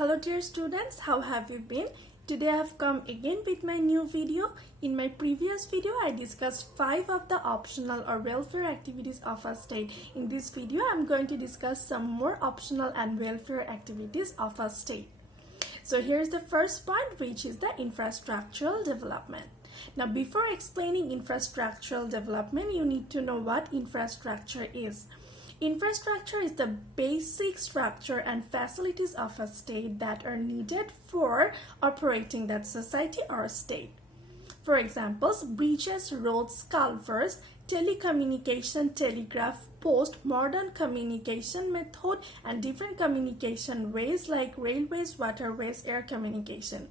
Hello dear students, how have you been? Today I have come again with my new video. In my previous video, I discussed 5 of the optional or welfare activities of a state. In this video, I am going to discuss some more optional and welfare activities of a state. So here's the first point, which is the infrastructural development. Now before explaining infrastructural development, you need to know what infrastructure is. Infrastructure is the basic structure and facilities of a state that are needed for operating that society or state. For examples, bridges, roads, culverts, telecommunication, telegraph, post, modern communication method, and different communication ways like railways, waterways, air communication.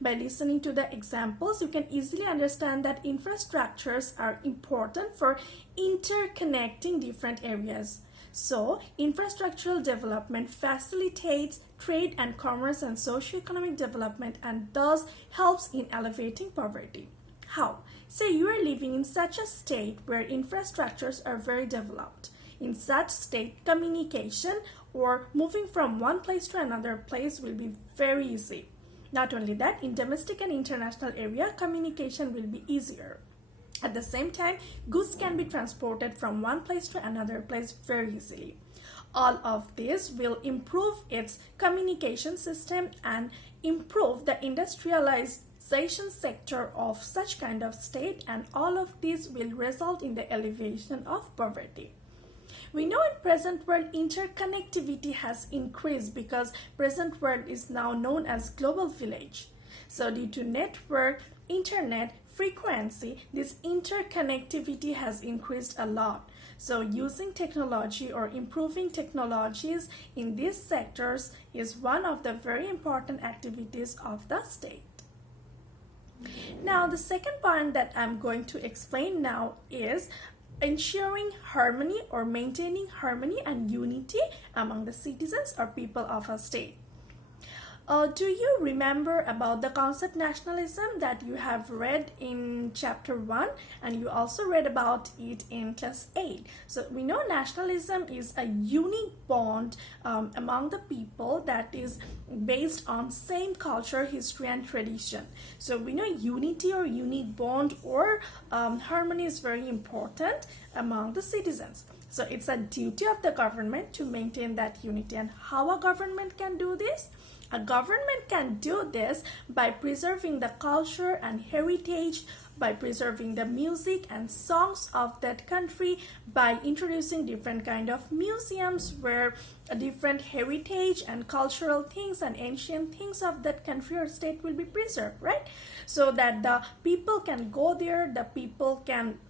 By listening to the examples, you can easily understand that infrastructures are important for interconnecting different areas. So, infrastructural development facilitates trade and commerce and socio-economic development and thus helps in alleviating poverty. How? Say you are living in such a state where infrastructures are very developed. In such state, communication or moving from one place to another place will be very easy. Not only that, in domestic and international area, communication will be easier. At the same time, goods can be transported from one place to another place very easily. All of this will improve its communication system and improve the industrialization sector of such kind of state, and all of this will result in the alleviation of poverty. We know in present world interconnectivity has increased because present world is now known as global village. So due to network, internet, frequency, this interconnectivity has increased a lot. So using technology or improving technologies in these sectors is one of the very important activities of the state. Now the second point that I'm going to explain now is ensuring harmony or maintaining harmony and unity among the citizens or people of a state. Do you remember about the concept nationalism that you have read in chapter 1, and you also read about it in class 8? So we know nationalism is a unique bond among the people that is based on same culture, history and tradition. So we know unity or unique bond or harmony is very important among the citizens. So it's a duty of the government to maintain that unity. And how a government can do this? A government can do this by preserving the culture and heritage, by preserving the music and songs of that country, by introducing different kind of museums where different heritage and cultural things and ancient things of that country or state will be preserved, right? So that the people can go there, the people can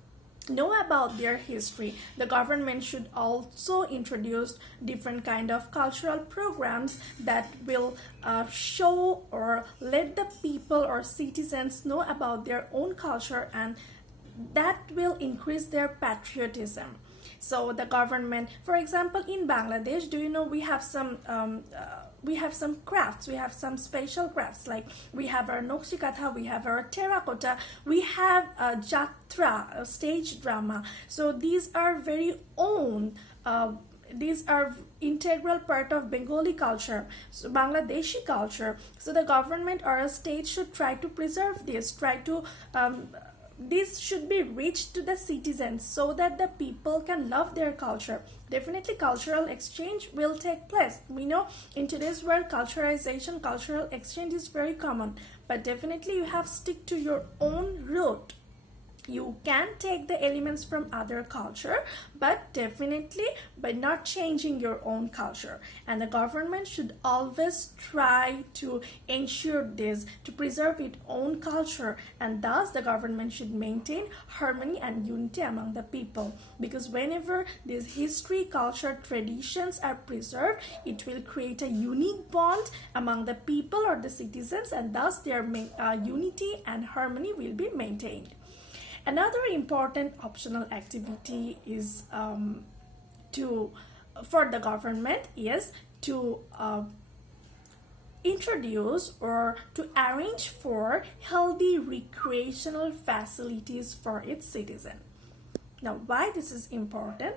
know about their history. The government should also introduce different kind of cultural programs that will show or let the people or citizens know about their own culture, and that will increase their patriotism. So the government, for example, in Bangladesh, do you know we have some crafts, we have some special crafts, like we have our Nokshikatha, we have our terracotta, we have a jatra, a stage drama. So these are very own, these are integral part of Bengali culture, so Bangladeshi culture. So the government or a state should try to preserve this, try to this should be reached to the citizens so that the people can love their culture. Definitely cultural exchange will take place. We know in today's world culturalization, cultural exchange is very common, but definitely you have to stick to your own root. You can take the elements from other culture, but definitely by not changing your own culture. And the government should always try to ensure this, to preserve its own culture, and thus the government should maintain harmony and unity among the people. Because whenever these history, culture, traditions are preserved, it will create a unique bond among the people or the citizens, and thus their unity and harmony will be maintained. Another important optional activity is for the government is to introduce or to arrange for healthy recreational facilities for its citizens. Now, why this is important?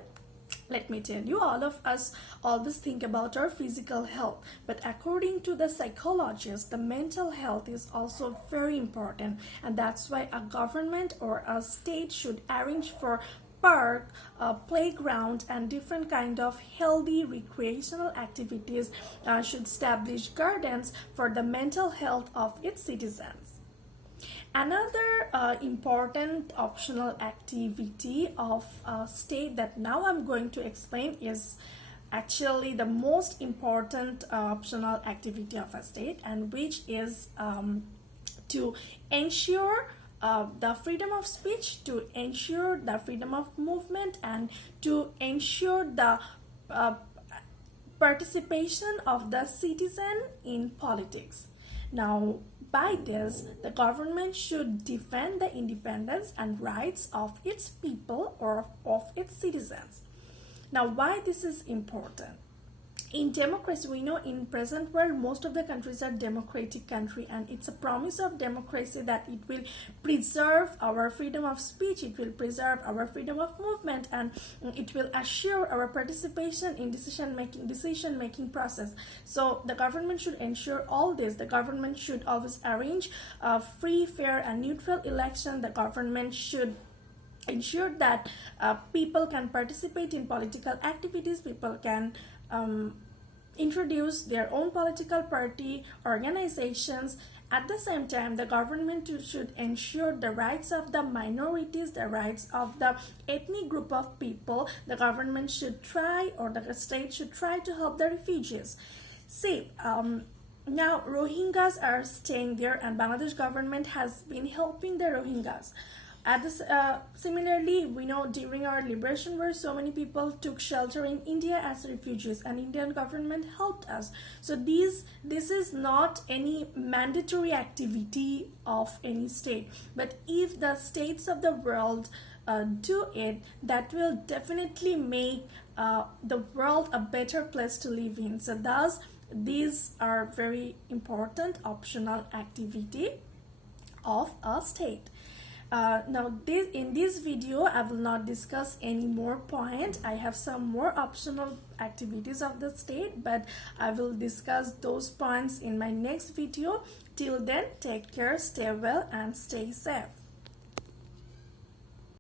Let me tell you, all of us always think about our physical health, but according to the psychologists, the mental health is also very important, and that's why a government or a state should arrange for park, playground, and different kind of healthy recreational activities, should establish gardens for the mental health of its citizens. Another important optional activity of a state that now I'm going to explain is actually the most important optional activity of a state, and which is to ensure the freedom of speech, to ensure the freedom of movement, and to ensure the participation of the citizen in politics. Now, by this, the government should defend the independence and rights of its people or of its citizens. Now, why this is important? In democracy, we know in present world most of the countries are democratic country, and it's a promise of democracy that it will preserve our freedom of speech, it will preserve our freedom of movement, and it will assure our participation in decision making process. So the government should ensure all this. The government should always arrange a free, fair, and neutral election. The government should ensure that people can participate in political activities, people can introduce their own political party organizations. At the same time, the government should ensure the rights of the minorities, the rights of the ethnic group of people. The government should try, or the state should try, to help the refugees. See, now Rohingyas are staying there, and Bangladesh government has been helping the Rohingyas. Similarly, we know during our liberation war, so many people took shelter in India as refugees, and Indian government helped us. So this is not any mandatory activity of any state, but if the states of the world do it, that will definitely make the world a better place to live in. So thus, these are very important optional activity of a state. Now in this video I will not discuss any more point. I have some more optional activities of the state, but I will discuss those points in my next video. Till then, take care, stay well, and stay safe.